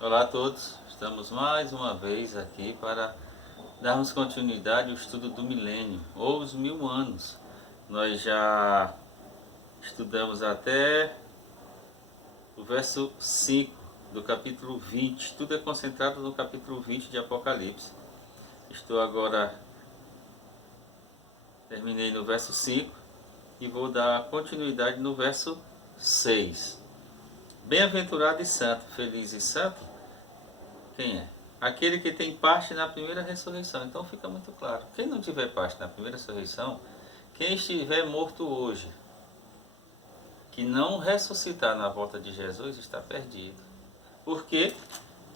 Olá a todos, estamos mais uma vez aqui para darmos continuidade ao estudo do milênio, ou os 1000 anos. Nós já estudamos até o verso 5 do capítulo 20, tudo é concentrado no capítulo 20 de Apocalipse. Estou agora, terminei no verso 5 e vou dar continuidade no verso 6. Bem-aventurado e santo, feliz e santo, quem é? Aquele que tem parte na primeira ressurreição. Então fica muito claro. Quem não tiver parte na primeira ressurreição, quem estiver morto hoje, que não ressuscitar na volta de Jesus, está perdido. Por quê?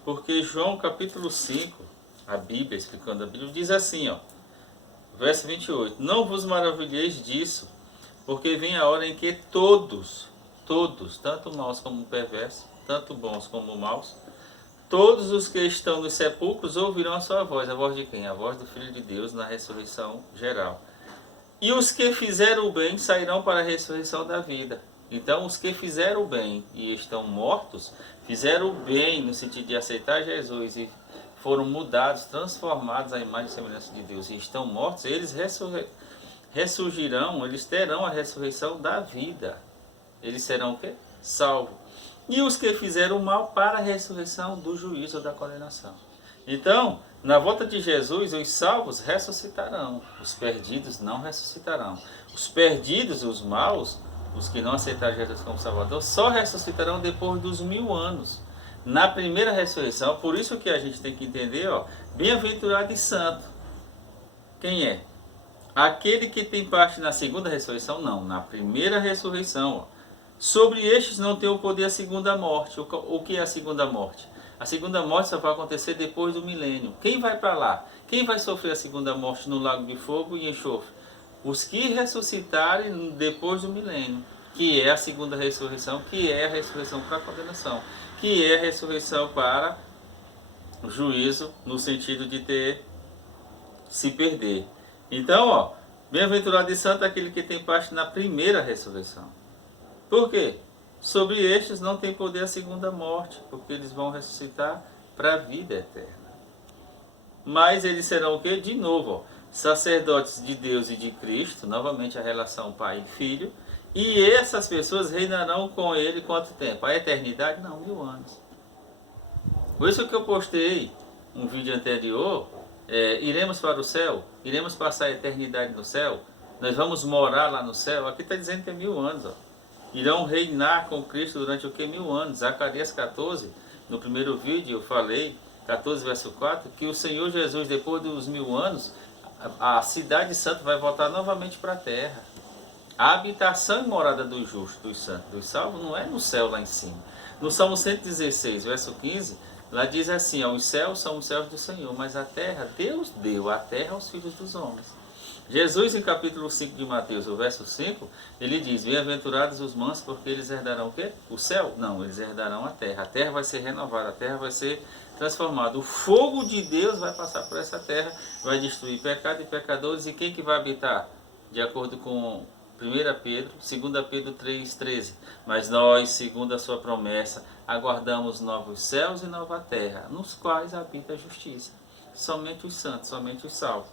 Porque João capítulo 5, a Bíblia, explicando a Bíblia, diz assim, verso 28. Não vos maravilheis disso, porque vem a hora em que todos, tanto maus como perversos, tanto bons como maus, todos os que estão nos sepulcros ouvirão a sua voz. A voz de quem? A voz do Filho de Deus na ressurreição geral. E os que fizeram o bem sairão para a ressurreição da vida. Então, os que fizeram o bem e estão mortos, fizeram o bem no sentido de aceitar Jesus e foram mudados, transformados à imagem e semelhança de Deus e estão mortos, eles ressurgirão, eles terão a ressurreição da vida. Eles serão o quê? Salvos. E os que fizeram o mal para a ressurreição do juízo ou da condenação. Então, na volta de Jesus, os salvos ressuscitarão, os perdidos não ressuscitarão. Os perdidos, os maus, os que não aceitaram Jesus como Salvador, só ressuscitarão depois dos 1000 anos. Na primeira ressurreição, por isso que a gente tem que entender, bem-aventurado e santo. Quem é? Aquele que tem parte na segunda ressurreição? Não, na primeira ressurreição, Sobre estes não tem o poder a segunda morte. O que é a segunda morte? A segunda morte só vai acontecer depois do milênio. Quem vai para lá? Quem vai sofrer a segunda morte no lago de fogo e enxofre? Os que ressuscitarem depois do milênio, que é a segunda ressurreição, que é a ressurreição para a condenação, que é a ressurreição para o juízo, no sentido de se perder. Então, bem-aventurado e santo é aquele que tem parte na primeira ressurreição. Por quê? Sobre estes não tem poder a segunda morte, porque eles vão ressuscitar para a vida eterna. Mas eles serão o quê? De novo, sacerdotes de Deus e de Cristo, novamente a relação pai e filho, e essas pessoas reinarão com ele quanto tempo? A eternidade? Não, 1000 anos. Por isso que eu postei um vídeo anterior, iremos para o céu, iremos passar a eternidade no céu, nós vamos morar lá no céu, aqui está dizendo que é 1000 anos, Irão reinar com Cristo durante o que? 1000 anos. Zacarias 14, no primeiro vídeo eu falei, 14 verso 4, que o Senhor Jesus, depois dos 1000 anos, a cidade santa vai voltar novamente para a terra. A habitação e morada dos justos, dos santos, dos salvos, não é no céu lá em cima. No Salmo 116, verso 15, lá diz assim, os céus são os céus do Senhor, mas a terra, Deus deu a terra aos filhos dos homens. Jesus, em capítulo 5 de Mateus, o verso 5, ele diz, bem-aventurados os mansos, porque eles herdarão o quê? O céu? Não, eles herdarão a terra vai ser renovada, a terra vai ser transformada. O fogo de Deus vai passar por essa terra, vai destruir pecado e pecadores, e quem que vai habitar? De acordo com 1 Pedro, 2 Pedro 3,13. Mas nós, segundo a sua promessa, aguardamos novos céus e nova terra, nos quais habita a justiça. Somente os santos, somente os salvos.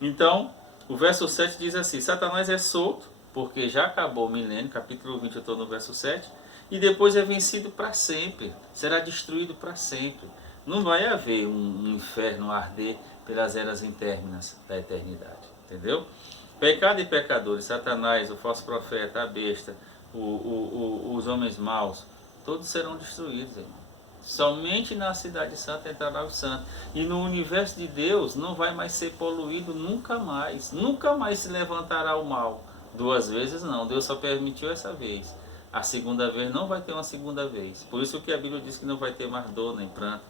Então, o verso 7 diz assim, Satanás é solto, porque já acabou o milênio, capítulo 20, eu estou no verso 7, e depois é vencido para sempre, será destruído para sempre. Não vai haver um inferno a arder pelas eras internas da eternidade, entendeu? Pecado e pecadores, Satanás, o falso profeta, a besta, os homens maus, todos serão destruídos, irmão. Somente na cidade santa entrará o santo. E no universo de Deus não vai mais ser poluído nunca mais. Nunca mais se levantará o mal. 2 vezes não. Deus só permitiu essa vez. A segunda vez não vai ter uma segunda vez. Por isso que a Bíblia diz que não vai ter mais dor, nem pranto.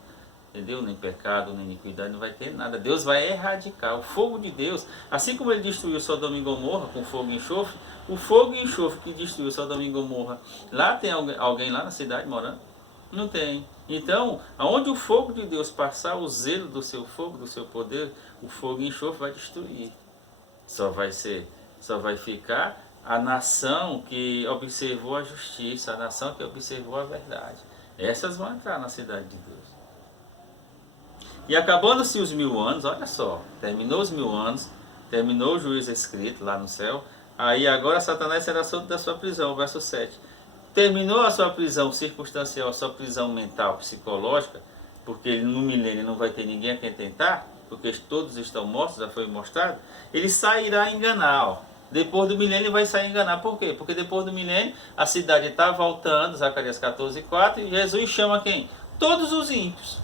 Entendeu? Nem pecado, nem iniquidade, não vai ter nada. Deus vai erradicar. O fogo de Deus, assim como ele destruiu Sodoma e Gomorra com fogo e enxofre, o fogo e enxofre que destruiu Sodoma e Gomorra, lá tem alguém lá na cidade morando? Não tem. Então, aonde o fogo de Deus passar, o zelo do seu fogo, do seu poder, o fogo e enxofre vai destruir. Só vai ficar a nação que observou a justiça, a nação que observou a verdade. Essas vão entrar na cidade de Deus. E acabando-se os 1000 anos, olha só, terminou os 1000 anos, terminou o juízo escrito lá no céu, aí agora Satanás será solto da sua prisão, verso 7. Terminou a sua prisão circunstancial, a sua prisão mental, psicológica, porque no milênio não vai ter ninguém a quem tentar, porque todos estão mortos, já foi mostrado, ele sairá a enganar, ó. Depois do milênio ele vai sair a enganar. Por quê? Porque depois do milênio a cidade está voltando, Zacarias 14:4, e Jesus chama quem? Todos os ímpios.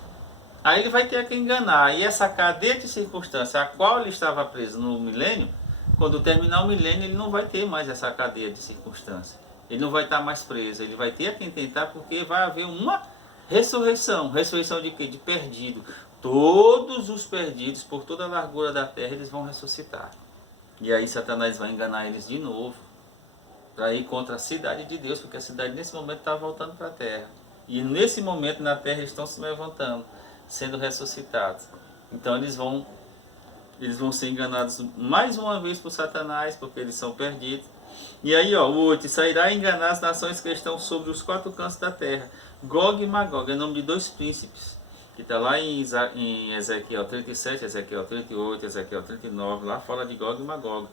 Aí ele vai ter que enganar. E essa cadeia de circunstância a qual ele estava preso no milênio, quando terminar o milênio ele não vai ter mais essa cadeia de circunstância. Ele não vai estar mais preso. Ele vai ter quem tentar, porque vai haver uma ressurreição. Ressurreição de quê? De perdido. Todos os perdidos por toda a largura da terra eles vão ressuscitar. E aí Satanás vai enganar eles de novo, para ir contra a cidade de Deus, porque a cidade nesse momento está voltando para a terra. E nesse momento na terra eles estão se levantando, sendo ressuscitados. Então eles vão ser enganados mais uma vez por Satanás, porque eles são perdidos. E aí, ó, o 8, sairá a enganar as nações que estão sobre os 4 cantos da terra. Gog e Magog é o nome de 2 príncipes, que está lá em Ezequiel 37, Ezequiel 38, Ezequiel 39, lá fala de Gog e Magog,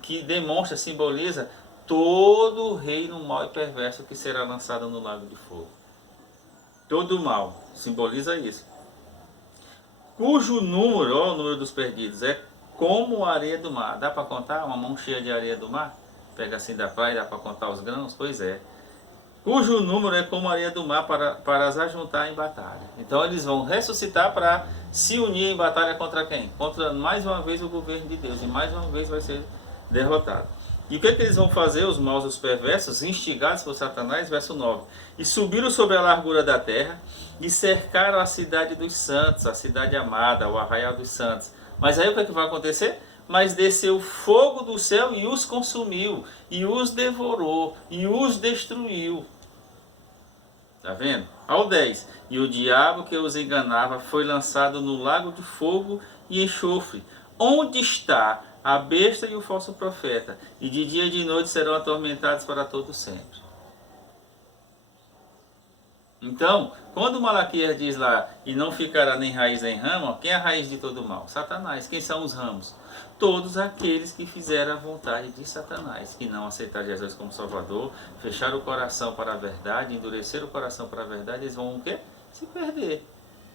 que demonstra, simboliza todo o reino mau e perverso que será lançado no lago de fogo. Todo o mal, simboliza isso. Cujo número, ó, o número dos perdidos, é como a areia do mar. Dá para contar uma mão cheia de areia do mar? Pega assim da praia, dá para contar os grãos? Pois é. Cujo número é como a areia do mar para as ajuntar em batalha. Então eles vão ressuscitar para se unir em batalha contra quem? Contra mais uma vez o governo de Deus. E mais uma vez vai ser derrotado. E o que eles vão fazer, os maus e os perversos, instigados por Satanás? Verso 9. E subiram sobre a largura da terra e cercaram a cidade dos santos, a cidade amada, o arraial dos santos. Mas aí o que vai acontecer? Mas desceu fogo do céu e os consumiu, e os devorou, e os destruiu. Está vendo? Ao 10. E o diabo que os enganava foi lançado no lago de fogo e enxofre, onde está a besta e o falso profeta, e de dia e de noite serão atormentados para todo sempre. Então, quando Malaquias diz lá, e não ficará nem raiz nem ramo, quem é a raiz de todo mal? Satanás. Quem são os ramos? Todos aqueles que fizeram a vontade de Satanás, que não aceitaram Jesus como Salvador, fecharam o coração para a verdade, endureceram o coração para a verdade, eles vão o quê? Se perder.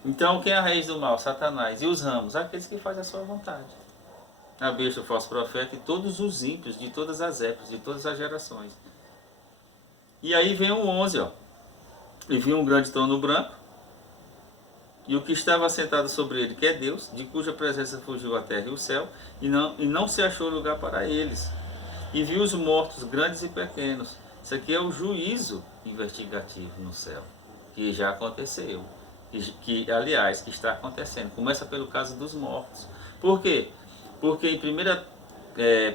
Então, quem é a raiz do mal? Satanás. E os ramos? Aqueles que fazem a sua vontade. A besta, o falso profeta e todos os ímpios de todas as épocas, de todas as gerações. E aí vem o 11, ó. E viu um grande trono branco, e o que estava sentado sobre ele, que é Deus, de cuja presença fugiu a terra e o céu, e não se achou lugar para eles. E viu os mortos, grandes e pequenos. Isso aqui é o juízo investigativo no céu, que já aconteceu, aliás, que está acontecendo. Começa pelo caso dos mortos. Por quê? Porque em 1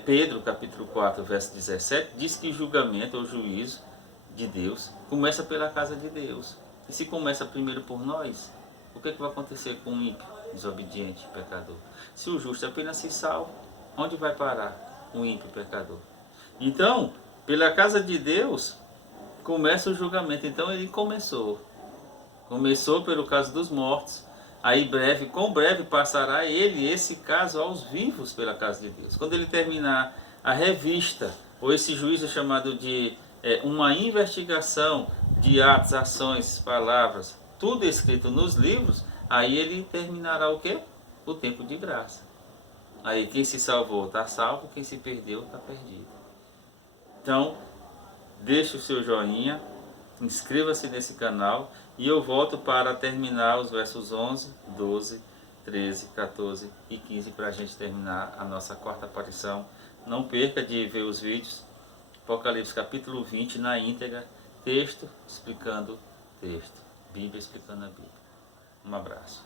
Pedro, capítulo 4, verso 17, diz que julgamento ou juízo de Deus começa pela casa de Deus. E se começa primeiro por nós, o que vai acontecer com o ímpio, desobediente, pecador? Se o justo apenas se salva, onde vai parar o ímpio pecador? Então, pela casa de Deus começa o julgamento. Então ele começou pelo caso dos mortos. Aí com breve passará esse caso aos vivos pela casa de Deus. Quando ele terminar a revista, ou esse juízo chamado de uma investigação de atos, ações, palavras, tudo escrito nos livros, aí ele terminará o quê? O tempo de graça. Aí quem se salvou está salvo, quem se perdeu está perdido. Então, deixe o seu joinha, inscreva-se nesse canal e eu volto para terminar os versos 11, 12, 13, 14 e 15 para a gente terminar a nossa quarta aparição. Não perca de ver os vídeos. Apocalipse capítulo 20 na íntegra, texto explicando texto, Bíblia explicando a Bíblia. Um abraço.